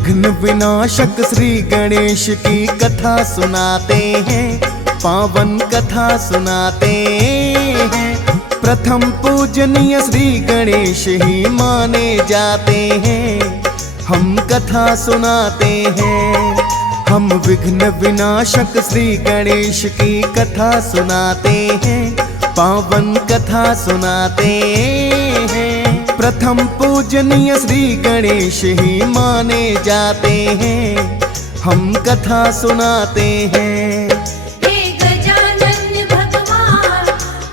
विघ्न विनाशक श्री गणेश की कथा सुनाते हैं, पावन कथा सुनाते हैं। प्रथम पूजनीय श्री गणेश ही माने जाते हैं, हम कथा सुनाते हैं। हम विघ्न विनाशक श्री गणेश की कथा सुनाते हैं, पावन कथा सुनाते हैं। प्रथम पूजनीय श्री गणेश ही माने जाते हैं, हम कथा सुनाते हैं। हे गजानन भगवान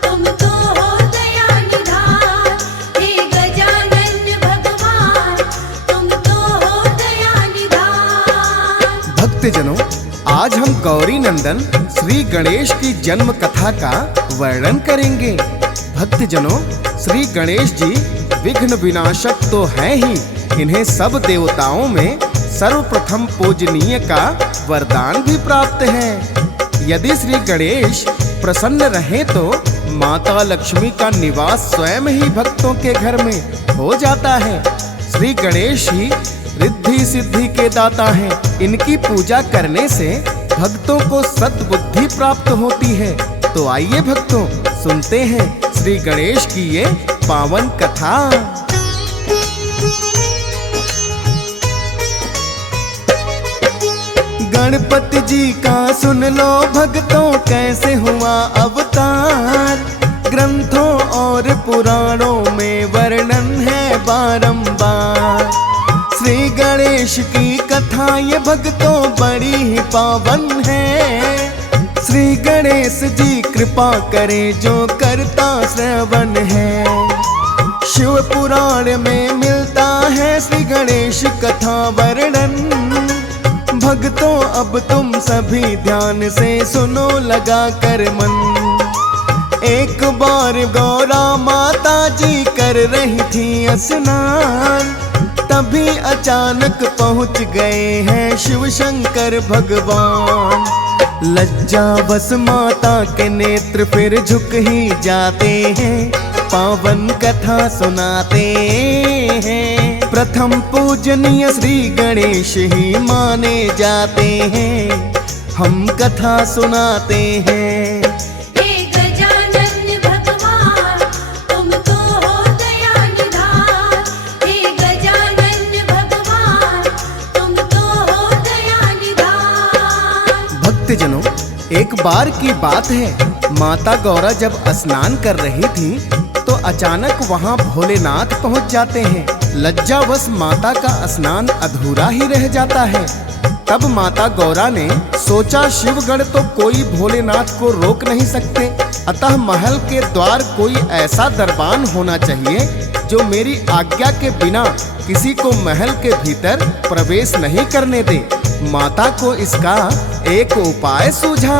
तुम तो हो दया निधान, हे गजानन भगवान तुम तो हो दया निधान। भक्तजनों, आज हम गौरी नंदन श्री गणेश की जन्म कथा का वर्णन करेंगे। भक्तजनों, श्री गणेश जी विघ्न विनाशक तो हैं ही, इन्हें सब देवताओं में सर्वप्रथम पूजनीय का वरदान भी प्राप्त है। यदि श्री गणेश प्रसन्न रहे तो माता लक्ष्मी का निवास स्वयं ही भक्तों के घर में हो जाता है। श्री गणेश ही रिद्धि सिद्धि के दाता हैं। इनकी पूजा करने से भक्तों को सद्बुद्धि प्राप्त होती है। तो आइए भक्तों, सुनते हैं श्री गणेश की ये पावन कथा। गणपति जी का सुन लो भक्तों, कैसे हुआ अवतार। ग्रंथों और पुराणों में वर्णन है बारंबार। श्री गणेश की कथा ये भक्तों बड़ी ही पावन है। श्री गणेश जी कृपा करें जो करता श्रवण है। शिव पुराण में मिलता है श्री गणेश कथा वर्णन। भक्तों अब तुम सभी ध्यान से सुनो लगा कर मन। एक बार गौरा माता जी कर रही थी स्नान, तभी अचानक पहुंच गए हैं शिव शंकर भगवान। लज्जावश माता के नेत्र फिर झुक ही जाते हैं, पावन कथा सुनाते हैं। प्रथम पूजनीय श्री गणेश ही माने जाते हैं, हम कथा सुनाते हैं। हे गजानन भगवान तुम तो हो दया निधान, हे गजानन भगवान तुम तो हो दया निधान। भक्तजनों, एक बार की बात है, माता गौरा जब स्नान कर रही थी तो अचानक वहां भोलेनाथ पहुंच जाते हैं। लज्जावश माता का स्नान अधूरा ही रह जाता है। तब माता गौरा ने सोचा शिवगण तो कोई भोलेनाथ को रोक नहीं सकते, अतः महल के द्वार कोई ऐसा दरबान होना चाहिए जो मेरी आज्ञा के बिना किसी को महल के भीतर प्रवेश नहीं करने दे। माता को इसका एक उपाय सूझा।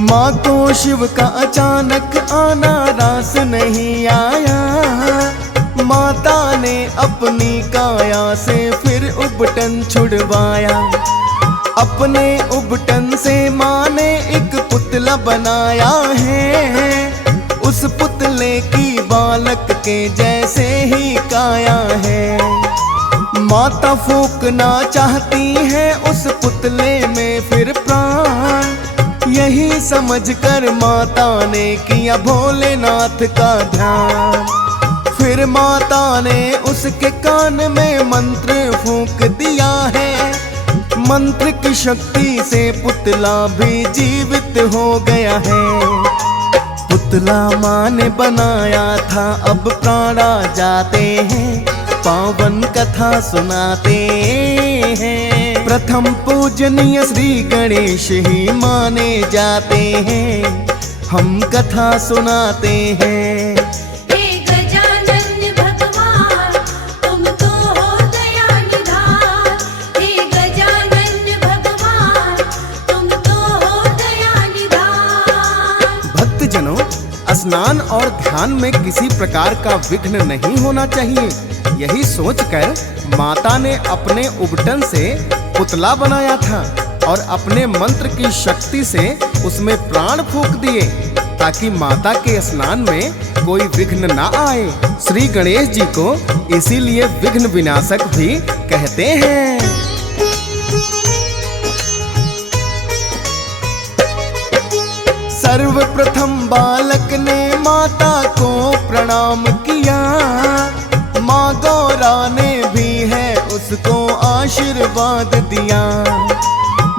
माँ को शिव का अचानक आना रास नहीं आया। माता ने अपनी काया से फिर उबटन छुड़वाया। अपने उबटन से माँ ने एक पुतला बनाया है। उस पुतले की बालक के जैसे ही काया है। माता फूंकना चाहती है उस पुतले में फिर प्राण। यही समझकर माता ने किया भोलेनाथ का ध्यान। फिर माता ने उसके कान में मंत्र फूंक दिया है। मंत्र की शक्ति से पुतला भी जीवित हो गया है। पुतला माँ ने बनाया था, अब प्राण आ जाते हैं, पावन कथा सुनाते हैं। प्रथम पूजनीय श्री गणेश ही माने जाते हैं, हम कथा सुनाते हैं। हे गजानन भगवान तुम तो हो दया निधान, हे गजानन भगवान तुम तो हो दया निधान। भक्तजनों, स्नान और ध्यान में किसी प्रकार का विघ्न नहीं होना चाहिए। यही सोचकर माता ने अपने उबटन से पुतला बनाया था और अपने मंत्र की शक्ति से उसमें प्राण फूंक दिए। ताकि माता के स्नान में कोई विघ्न ना आए। श्री गणेश जी को इसीलिए विघ्न विनाशक भी कहते हैं। सर्वप्रथम बालक ने माता को प्रणाम किया, माँ गौरा ने भी है उसको आशीर्वाद दिया।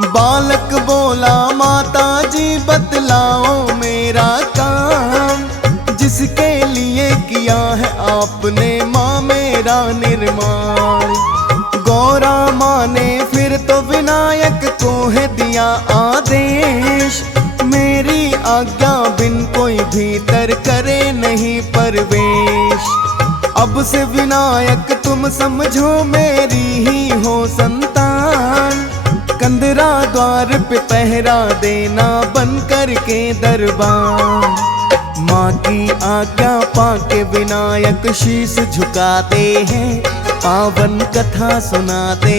बालक बोला माता जी बतलाओ मेरा काम, जिसके लिए किया है आपने माँ मेरा निर्माण। गौरा माँ ने फिर तो विनायक को है दिया आदेश, मेरी आज्ञा बिन कोई भीतर करे नहीं प्रवेश। अब से विनायक तुम समझो मेरी ही हो संतान, कंदरा द्वार पे पहरा देना बन कर के दरबार। माँ की आज्ञा पाके विनायक शीश झुकाते हैं, पावन कथा सुनाते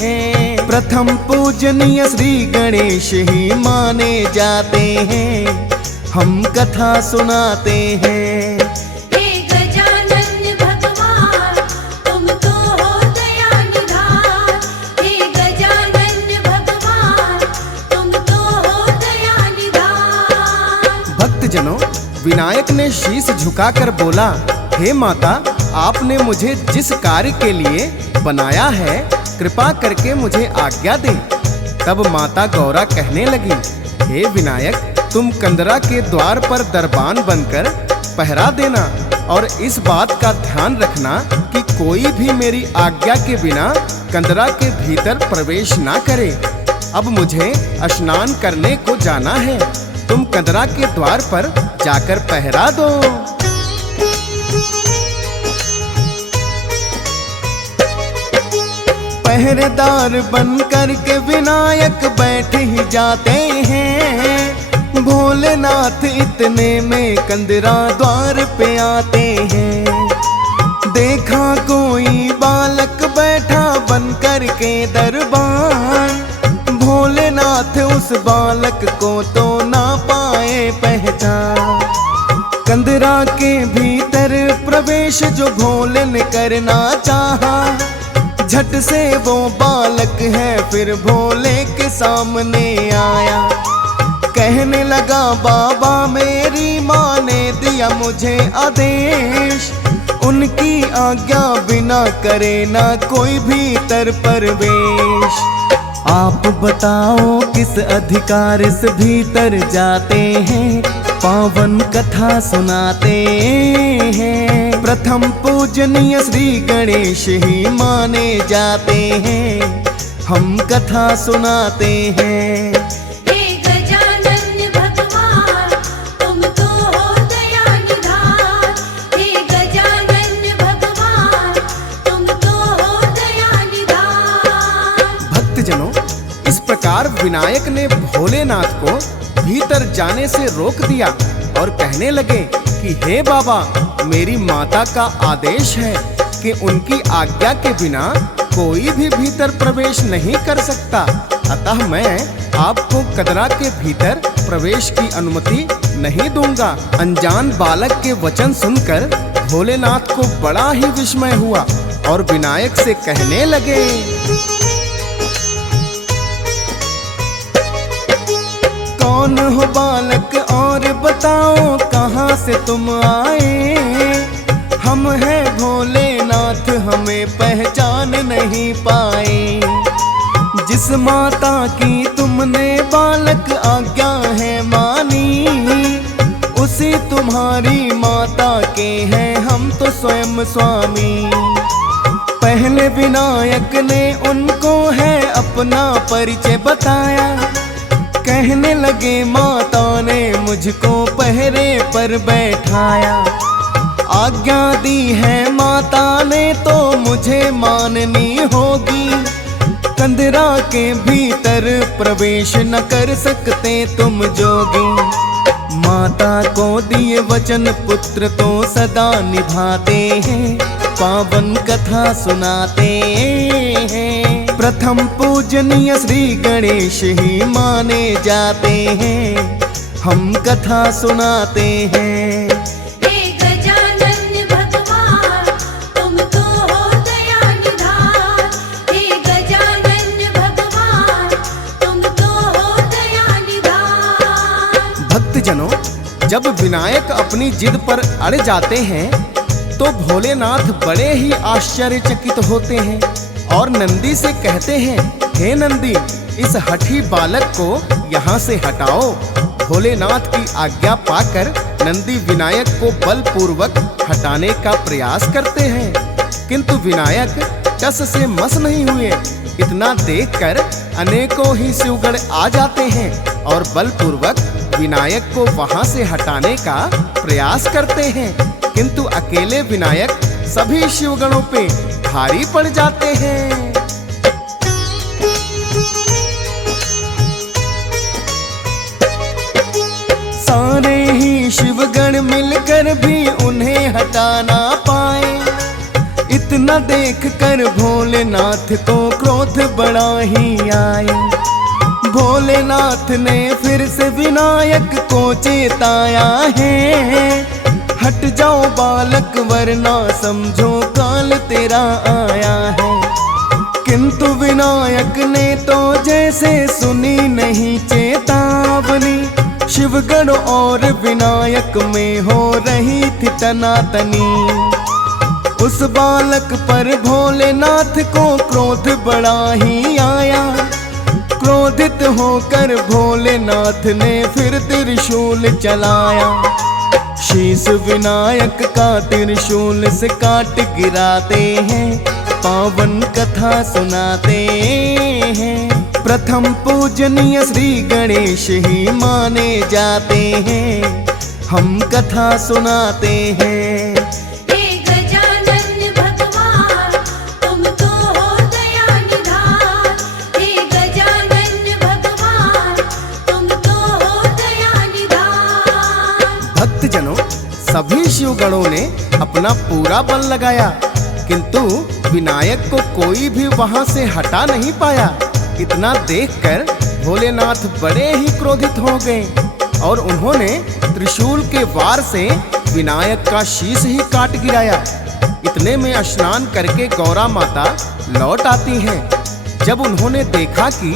हैं। प्रथम पूजनीय श्री गणेश ही माने जाते हैं, हम कथा सुनाते हैं। हे गजानन भगवान तुम तो हो दया निधान, हे गजानन भगवान तुम तो हो दया निधान। भक्तजनों, विनायक ने शीश झुकाकर बोला, हे माता, आपने मुझे जिस कार्य के लिए बनाया है कृपा करके मुझे आज्ञा दें। तब माता गौरा कहने लगी, हे विनायक, तुम कंदरा के द्वार पर दरबान बनकर पहरा देना और इस बात का ध्यान रखना कि कोई भी मेरी आज्ञा के बिना कंदरा के भीतर प्रवेश ना करे। अब मुझे स्नान करने को जाना है, तुम कंदरा के द्वार पर जाकर पहरा दो। पहरेदार बन कर के विनायक बैठ ही जाते हैं, भोलेनाथ इतने में कंदरा द्वार पे आते हैं। देखा कोई बालक बैठा बन कर के दरबान, भोलेनाथ उस बालक को तो ना पाए पहचान। कंदरा के भीतर प्रवेश जो भोले ने करना चाहा, झट से वो बालक है फिर भोले के सामने आया। कहने लगा, बाबा मेरी माँ ने दिया मुझे आदेश, उनकी आज्ञा बिना करे ना कोई भीतर प्रवेश। आप बताओ किस अधिकार से भीतर जाते हैं, पावन कथा सुनाते हैं। प्रथम पूजनीय श्री गणेश ही माने जाते हैं, हम कथा सुनाते हैं। हे गजानन भगवान तुम तो हो दया निधान, हे गजानन भगवान तुम तो हो दया निधान। भक्तजनों, इस प्रकार विनायक ने भोलेनाथ को भीतर जाने से रोक दिया और कहने लगे कि हे बाबा, मेरी माता का आदेश है कि उनकी आज्ञा के बिना कोई भी भीतर प्रवेश नहीं कर सकता, अतः मैं आपको कंदरा के भीतर प्रवेश की अनुमति नहीं दूंगा। अनजान बालक के वचन सुनकर भोलेनाथ को बड़ा ही विस्मय हुआ और विनायक से कहने लगे, कौन हो बालक और बताओ कहाँ से तुम आए। हम हैं भोलेनाथ हमें पहचान नहीं पाए, जिस माता की तुमने बालक आज्ञा है मानी, उसी तुम्हारी माता के हैं हम तो स्वयं स्वामी। पहले विनायक ने उनको है अपना परिचय बताया, कहने लगे माता ने मुझको पहरे पर बैठाया। आज्ञा दी है माता ने तो मुझे माननी होगी, कंदरा के भीतर प्रवेश न कर सकते तुम जोगी। माता को दिए वचन पुत्र तो सदा निभाते हैं, पावन कथा सुनाते हैं। प्रथम पूजनीय श्री गणेश ही माने जाते हैं, हम कथा सुनाते हैं। हे गजानन भगवान तुम तो हो दया निधान। हे गजानन भगवान तुम तो हो दया निधान। भक्तजनों, जब विनायक अपनी जिद पर अड़ जाते हैं तो भोलेनाथ बड़े ही आश्चर्यचकित होते हैं और नंदी से कहते हैं, हे नंदी, इस हठी बालक को यहाँ से हटाओ। भोलेनाथ की आज्ञा पाकर नंदी विनायक को बलपूर्वक हटाने का प्रयास करते हैं, किंतु विनायक टस से मस नहीं हुए। इतना देखकर अनेकों ही शिवगण आ जाते हैं और बलपूर्वक विनायक को वहां से हटाने का प्रयास करते हैं, किंतु अकेले विनायक सभी शिवगणों पे भारी पड़ जाते हैं। सारे ही शिवगण मिलकर भी उन्हें हटा ना पाए। इतना देखकर भोलेनाथ को क्रोध बड़ा ही आए। भोलेनाथ ने फिर से विनायक को चेताया है, हट जाओ बालक वरना समझो काल तेरा आया है। किंतु विनायक ने तो जैसे सुनी नहीं चेतावनी। शिवगण और विनायक में हो रही थी तनातनी। उस बालक पर भोलेनाथ को क्रोध बड़ा ही आया। क्रोधित होकर भोलेनाथ ने फिर त्रिशूल चलाया। शीश विनायक का त्रिशूल से काट गिराते हैं, पावन कथा सुनाते हैं। प्रथम पूजनीय श्री गणेश ही माने जाते हैं, हम कथा सुनाते हैं। हे गजानन भगवान तुम तो हो दया निधान। हे गजानन भगवान तुम तो हो दया निधान। भक्तजनों, सभी शिवगणों ने अपना पूरा बल लगाया, किंतु विनायक को कोई भी वहां से हटा नहीं पाया। इतना देखकर भोलेनाथ बड़े ही क्रोधित हो गए और उन्होंने त्रिशूल के वार से विनायक का शीश ही काट गिराया। इतने में स्नान करके गौरा माता लौट आती हैं। जब उन्होंने देखा कि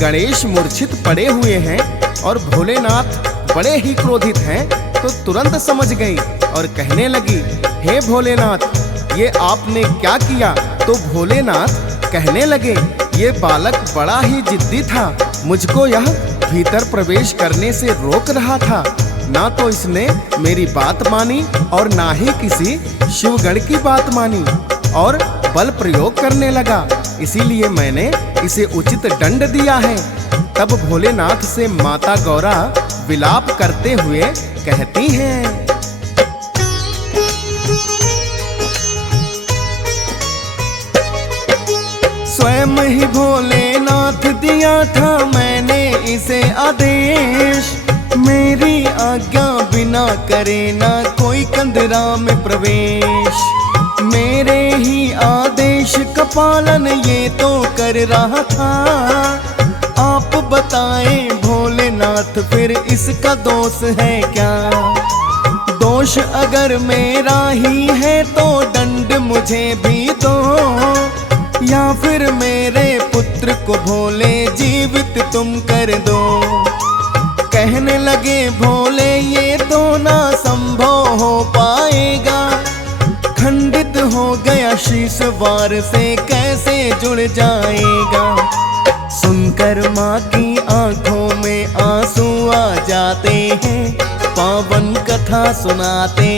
गणेश मूर्छित पड़े हुए हैं और भोलेनाथ बड़े ही क्रोधित हैं, तो तुरंत समझ गई और कहने लगी, हे भोलेनाथ, ये आपने क्या किया? तो भोलेनाथ कहने लगे, ये बालक बड़ा ही जिद्दी था, मुझको यह भीतर प्रवेश करने से रोक रहा था। ना तो इसने मेरी बात मानी और ना ही किसी शिवगण की बात मानी और बल प्रयोग करने लगा, इसीलिए मैंने इसे उचित दंड दिया है। तब भोलेनाथ से माता गौरा विलाप करते हुए कहती हैं, स्वयं ही भोलेनाथ दिया था मैंने इसे आदेश। मेरी आज्ञा बिना करे ना कोई कंदरा में प्रवेश। मेरे ही आदेश का पालन ये तो कर रहा था। आप बताएं भोलेनाथ फिर इसका दोष है क्या? दोष अगर मेरा ही है तो दंड मुझे भी दो, या फिर मेरे पुत्र को भोले जीवित तुम कर दो। कहने लगे भोले ये तो ना संभव हो पाएगा। खंडित हो गया शीश वार से कैसे जुड़ जाएगा। सुनकर माँ की आंखों में आंसू आ जाते हैं, पावन कथा सुनाते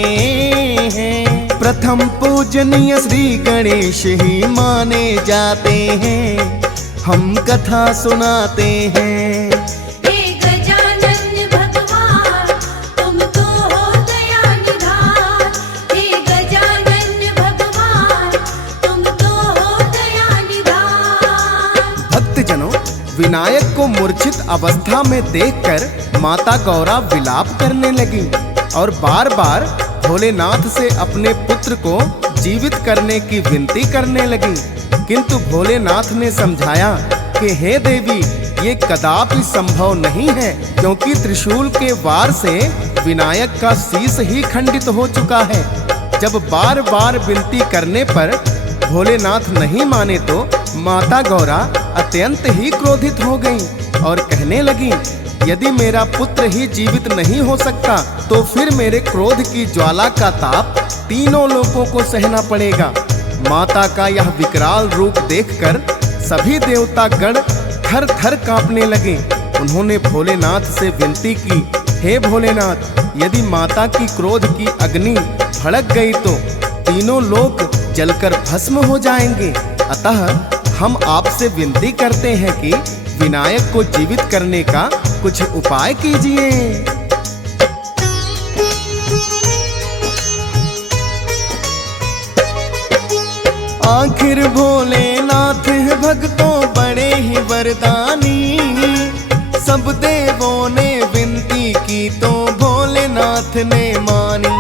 हैं। प्रथम पूजनीय श्री गणेश ही माने जाते हैं, हम कथा सुनाते हैं। हे गजानन भगवान तुम तो हो दया निधान। हे गजानन भगवान तुम तो हो दया निधान। भक्तजनों, विनायक को मूर्छित अवस्था में देखकर माता गौरा विलाप करने लगी और बार बार भोलेनाथ से अपने पुत्र को जीवित करने की विनती करने लगी। किंतु भोलेनाथ ने समझाया कि हे देवी, ये कदापि संभव नहीं है, क्योंकि त्रिशूल के वार से विनायक का शीश ही खंडित हो चुका है। जब बार बार विनती करने पर भोलेनाथ नहीं माने तो माता गौरा अत्यंत ही क्रोधित हो गईं और कहने लगी, यदि मेरा पुत्र ही जीवित नहीं हो सकता तो फिर मेरे क्रोध की ज्वाला का ताप तीनों लोगों को सहना पड़ेगा। माता का यह विकराल रूप देखकर सभी देवता गण थर थर कांपने लगे। उन्होंने भोलेनाथ से विनती की, हे भोलेनाथ, यदि माता की क्रोध की अग्नि भड़क गई तो तीनों लोक जलकर भस्म हो जाएंगे। अतः हम आपसे विनती करते हैं कि विनायक को जीवित करने का कुछ उपाय कीजिए। आखिर भोलेनाथ भक्तों बड़े ही वरदानी, सब देवों ने विनती की तो भोलेनाथ ने मानी।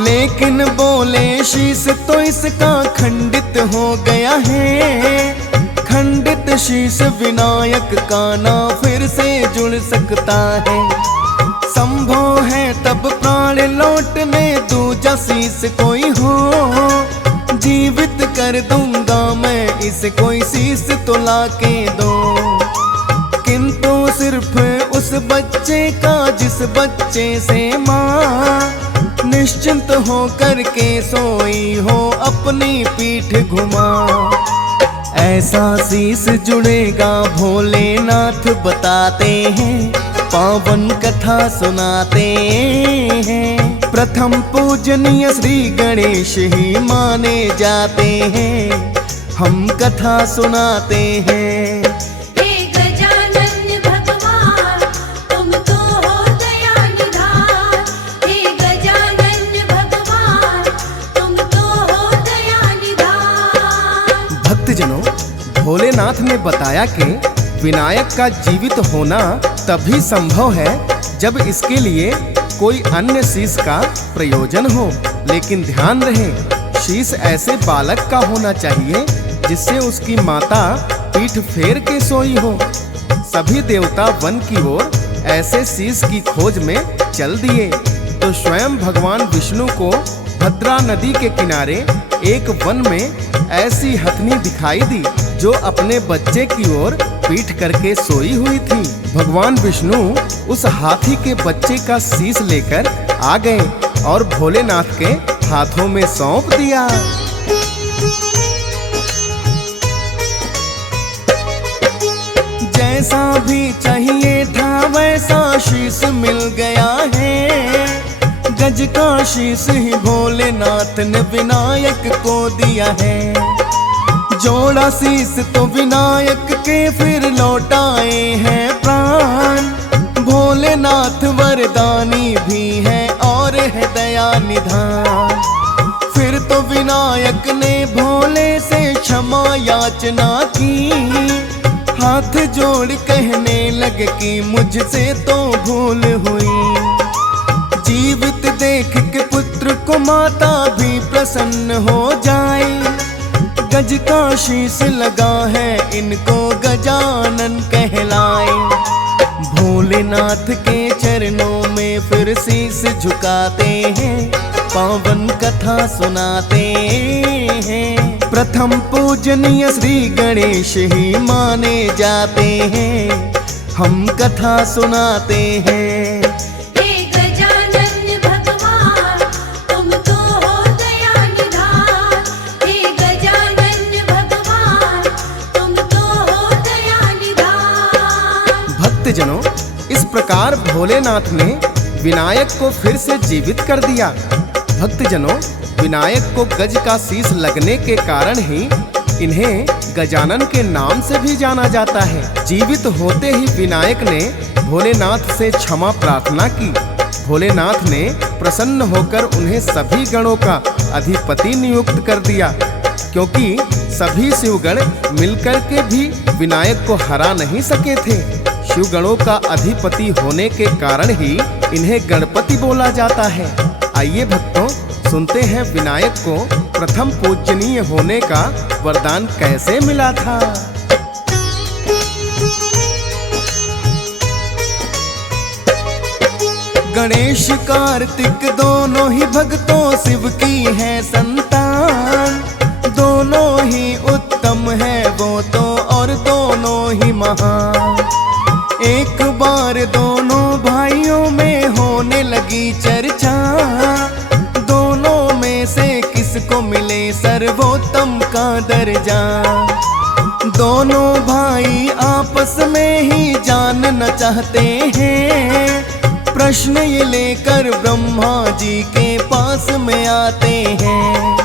लेकिन बोले शीश तो इसका खंडित हो गया है, खंडित शीश विनायक का ना फिर से जुड़ सकता है। संभव है तब प्राण लौटने दूजा शीश कोई हो, जीवित कर दूंगा मैं इसे कोई शीश तो लाके दो। किंतु सिर्फ उस बच्चे का जिस बच्चे से माँ निश्चिंत हो करके सोई हो अपनी पीठ घुमा। ऐसा शीश जुड़ेगा भोलेनाथ बताते हैं, पावन कथा सुनाते हैं। प्रथम पूजनीय श्री गणेश ही माने जाते हैं, हम कथा सुनाते हैं। हे गजानन भगवान, तुम तो हो दया निधान। हे गजानन भगवान, तुम तो हो दया निधान। भक्तजनों, भोलेनाथ ने बताया कि विनायक का जीवित होना तभी संभव है जब इसके लिए कोई अन्य शीश का प्रयोजन हो। लेकिन ध्यान रहे, शीश ऐसे बालक का होना चाहिए जिससे उसकी माता पीठ फेर के सोई हो। सभी देवता वन की ओर ऐसे शीश की खोज में चल दिए तो स्वयं भगवान विष्णु को भद्रा नदी के किनारे एक वन में ऐसी हथनी दिखाई दी जो अपने बच्चे की ओर पीठ करके सोई हुई थी। भगवान विष्णु उस हाथी के बच्चे का शीश लेकर आ गए और भोलेनाथ के हाथों में सौंप दिया। जैसा भी चाहिए था वैसा शीश मिल गया है। गज का शीश ही भोलेनाथ ने विनायक को दिया है। जोड़ा शीश तो विनायक के फिर लौटाए हैं प्राण। भोलेनाथ वरदानी भी है और है दया निधान। फिर तो विनायक ने भोले से क्षमा याचना की, हाथ जोड़ कहने लगे कि मुझसे तो भूल हुई। जीवित देख के पुत्र को माता भी प्रसन्न हो जाए। गज का शीश लगा है इनको गजानन कहलाए। भोलेनाथ के चरणों में फिर शीश झुकाते हैं, पावन कथा सुनाते हैं। प्रथम पूजनीय श्री गणेश ही माने जाते हैं, हम कथा सुनाते हैं। हे गजानन भगवान, तुम तो हो दया निधान। हे गजानन भगवान, तुम तो हो दया निधान। भक्तजनों, इस प्रकार भोलेनाथ ने विनायक को फिर से जीवित कर दिया। भक्तजनों, विनायक को गज का शीश लगने के कारण ही इन्हें गजानन के नाम से भी जाना जाता है। जीवित होते ही विनायक ने भोलेनाथ से क्षमा प्रार्थना की। भोलेनाथ ने प्रसन्न होकर उन्हें सभी गणों का अधिपति नियुक्त कर दिया, क्योंकि सभी शिवगण मिलकर के भी विनायक को हरा नहीं सके थे। शिवगणों का अधिपति होने के कारण ही इन्हें गणपति बोला जाता है। आइए भक्तों, सुनते हैं विनायक को प्रथम पूजनीय होने का वरदान कैसे मिला था। गणेश कार्तिक दोनों ही भक्तों शिव की है संतान। दोनों ही उत्तम है वो तो और दोनों ही महान। एक बार दोनों भाइयों में होने लगी चर्चा, दोनों में से किसको मिले सर्वोत्तम का दर्जा। दोनों भाई आपस में ही जानना चाहते हैं, प्रश्न ये लेकर ब्रह्मा जी के पास में आते हैं।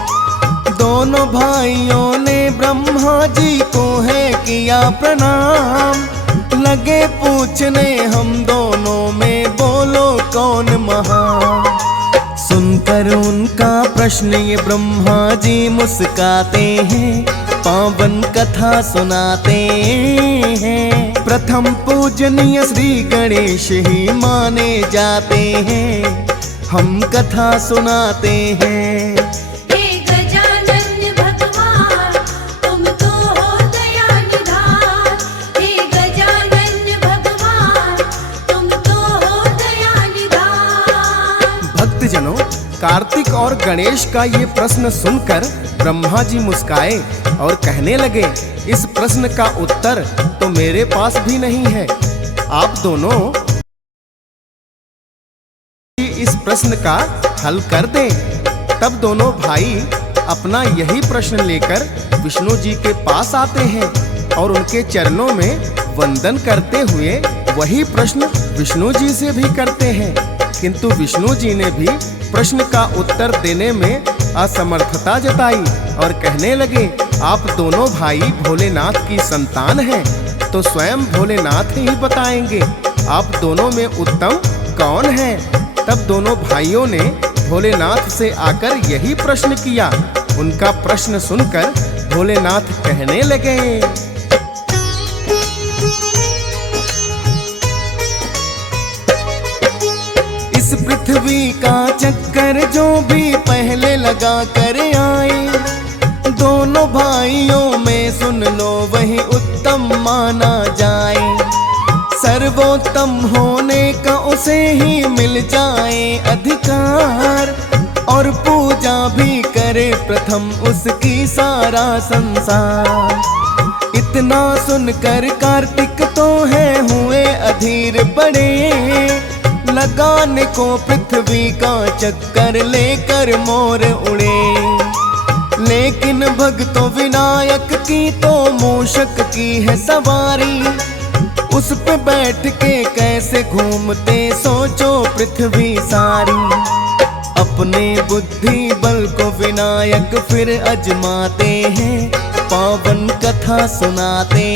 दोनों भाइयों ने ब्रह्मा जी को है किया प्रणाम, लगे पूछने हम दोनों में बोलो कौन महान। सुनकर उनका प्रश्न ये ब्रह्मा जी मुस्काते हैं, पावन कथा सुनाते हैं। प्रथम पूजनीय श्री गणेश ही माने जाते हैं, हम कथा सुनाते हैं। हे गजानन भगवान तुम तो हो दया निधान। हे गजानन भगवान तुम तो हो दया निधान। भक्तजनों, कार्तिक और गणेश का ये प्रश्न सुनकर ब्रह्मा जी मुस्काए और कहने लगे, इस प्रश्न का उत्तर तो मेरे पास भी नहीं है, आप दोनों इस प्रश्न का हल कर दें। तब दोनों भाई अपना यही प्रश्न लेकर विष्णु जी के पास आते हैं और उनके चरणों में वंदन करते हुए वही प्रश्न विष्णु जी से भी करते हैं। किंतु विष्णु जी ने भी प्रश्न का उत्तर देने में असमर्थता जताई और कहने लगे, आप दोनों भाई भोलेनाथ की संतान हैं, तो स्वयं भोलेनाथ ही बताएंगे आप दोनों में उत्तम कौन है। तब दोनों भाइयों ने भोलेनाथ से आकर यही प्रश्न किया। उनका प्रश्न सुनकर भोलेनाथ कहने लगे, इस पृथ्वी का चक्कर जो भी पहले लगा कर आए, दोनों भाइयों में सुन लो वही उत्तम माना जाए। सर्वोत्तम होने का उसे ही मिल जाए अधिकार, और पूजा भी करे प्रथम उसकी सारा संसार। इतना सुनकर कार्तिक तो है हुए अधीर बड़े, लगाने को पृथ्वी का चक्कर लेकर मोर उड़े। लेकिन भक्तों विनायक की तो मूषक की है सवारी, उस पे बैठ के कैसे घूमते सोचो पृथ्वी सारी। अपने बुद्धि बल को विनायक फिर अजमाते हैं, पावन कथा सुनाते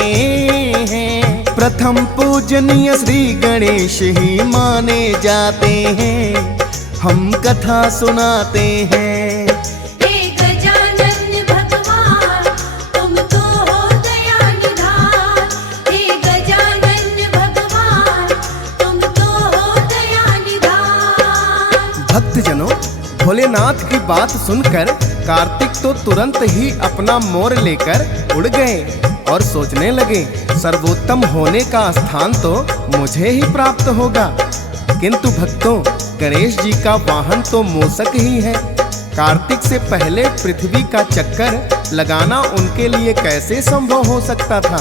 हैं। प्रथम पूजनीय श्री गणेश ही माने जाते हैं, हम कथा सुनाते हैं। हे गजानन भगवान तुम तो हो दया निधान। हे गजानन भगवान तुम तो हो दया निधान। भक्तजनों, भोलेनाथ की बात सुनकर कार्तिक तो तुरंत ही अपना मोर लेकर उड़ गए और सोचने लगे, सर्वोत्तम होने का स्थान तो मुझे ही प्राप्त होगा। किंतु भक्तों, गणेश जी का वाहन तो मूषक ही है। कार्तिक से पहले पृथ्वी का चक्कर लगाना उनके लिए कैसे संभव हो सकता था।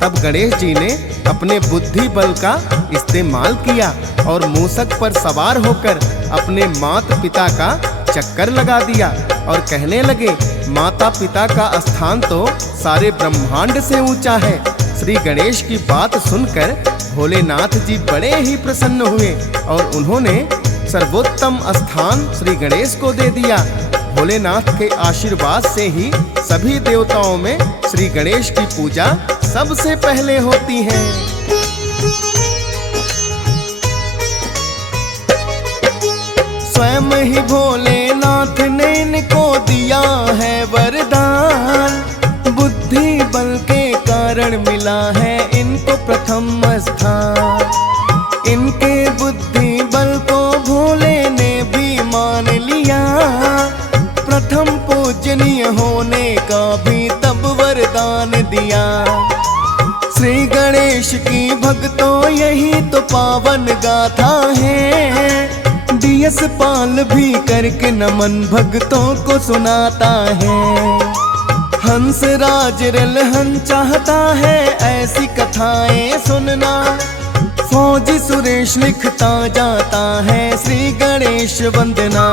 तब गणेश जी ने अपने बुद्धि बल का इस्तेमाल किया और मूषक पर सवार होकर अपने माता पिता का चक्कर लगा दिया और कहने लगे, माता पिता का स्थान तो सारे ब्रह्मांड से ऊंचा है। श्री गणेश की बात सुनकर भोलेनाथ जी बड़े ही प्रसन्न हुए और उन्होंने सर्वोत्तम स्थान श्री गणेश को दे दिया। भोलेनाथ के आशीर्वाद से ही सभी देवताओं में श्री गणेश की पूजा सबसे पहले होती है। स्वयं ही भोलेनाथ ने इनको दिया है वरदान, बुद्धि बल के कारण मिला है इनको प्रथम स्थान। इनके बुद्धि बल को भोले ने भी मान लिया, प्रथम पूजनीय होने का भी तब वरदान दिया। श्री गणेश की भक्तों यही तो पावन गाथा है, यशपाल भी करके नमन भक्तों को सुनाता है। हंसराज रिलहन चाहता है ऐसी कथाएं सुनना। फौजी सुरेश लिखता जाता है श्री गणेश वंदना।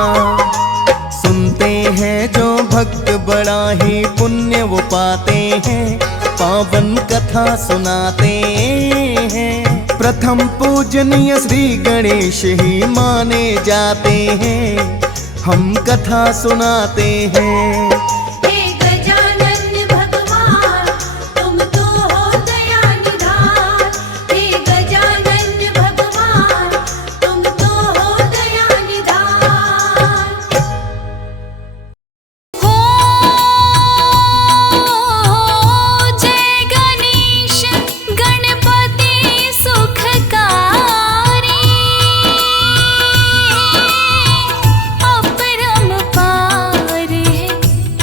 सुनते हैं जो भक्त बड़ा ही पुण्य वो पाते हैं, पावन कथा सुनाते हैं। प्रथम पूजनीय श्री गणेश ही माने जाते हैं, हम कथा सुनाते हैं। हे गजानन भगवान तुम तो हो दया निधान। हे गजानन भगवान तुम तो हो दया निधान। हो जय गणेश गणपति सुखकारी। अपरंपार है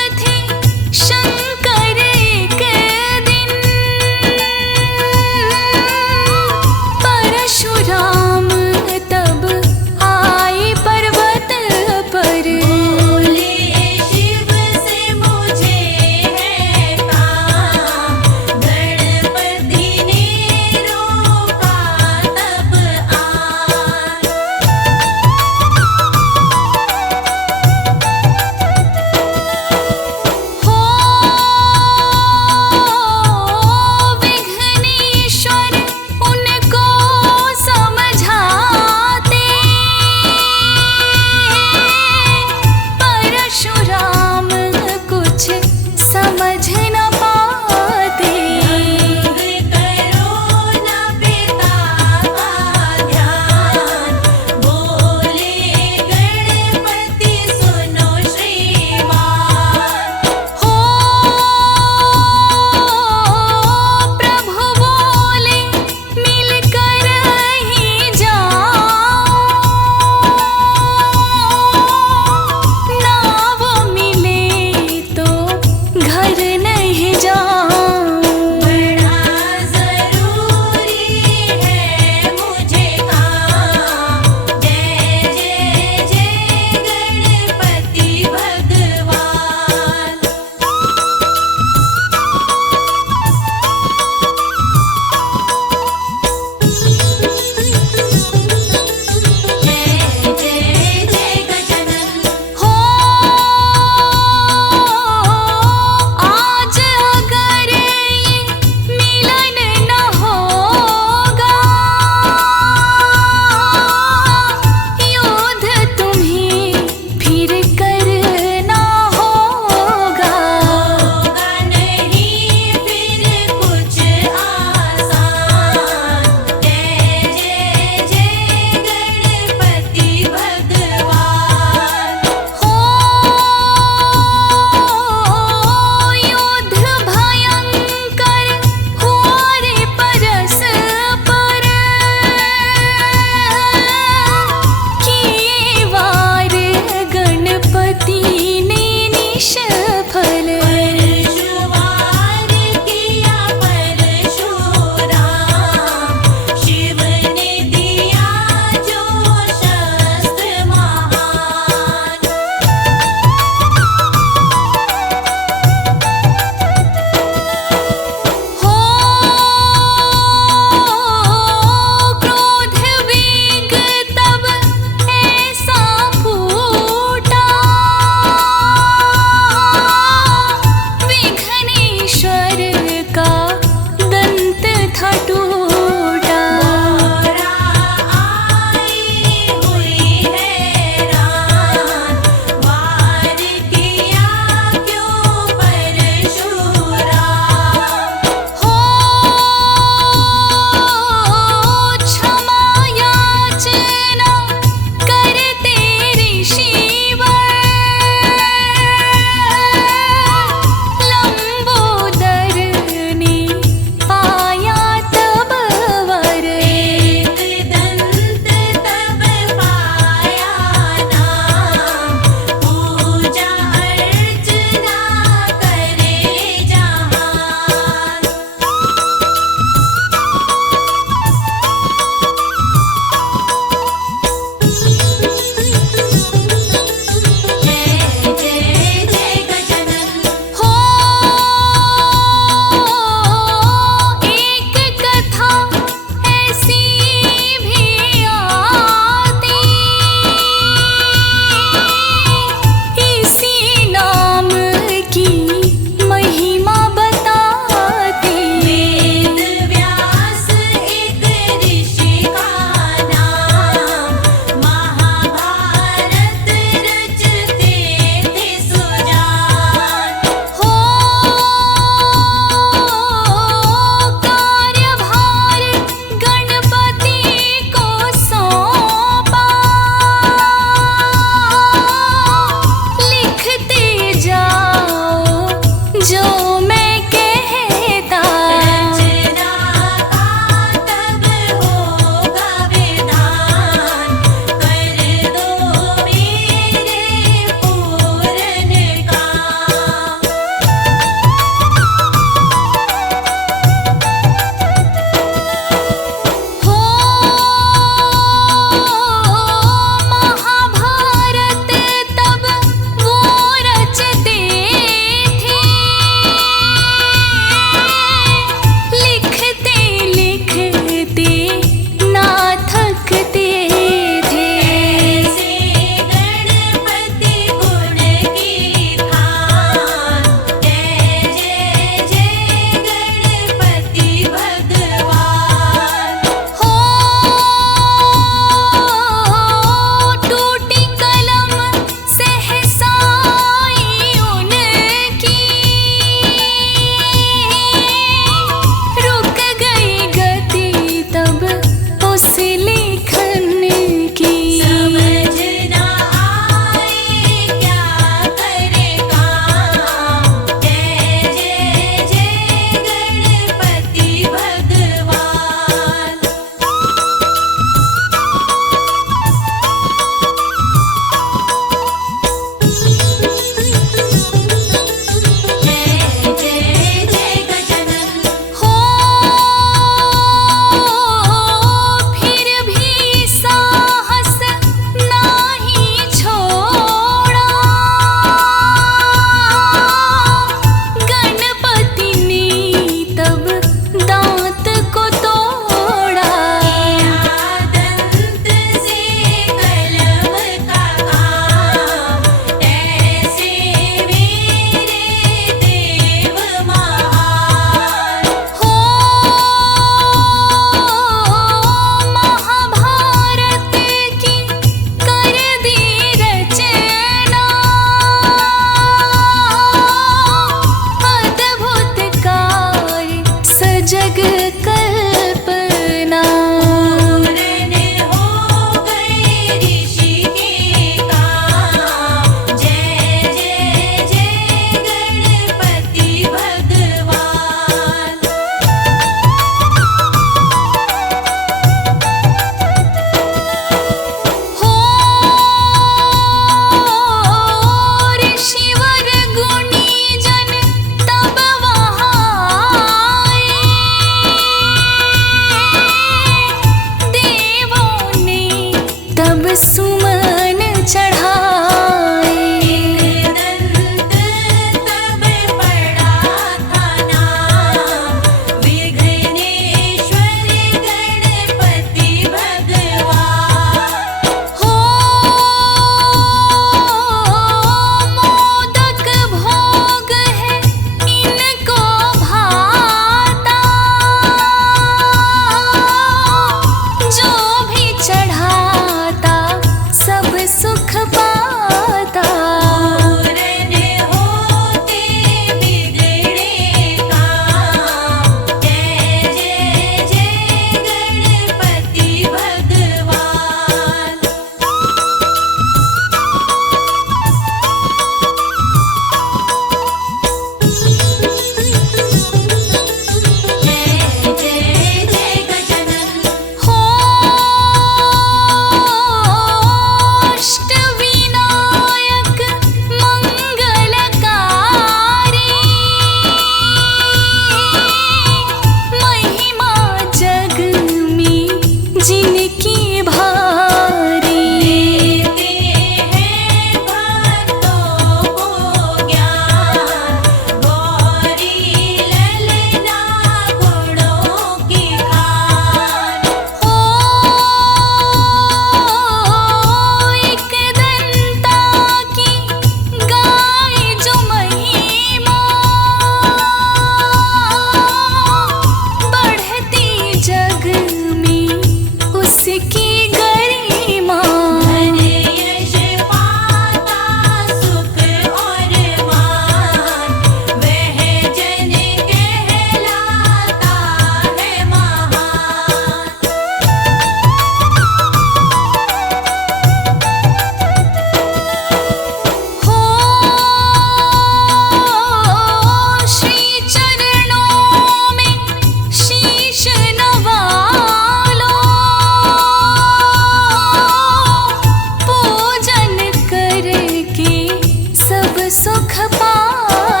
सुख पाए।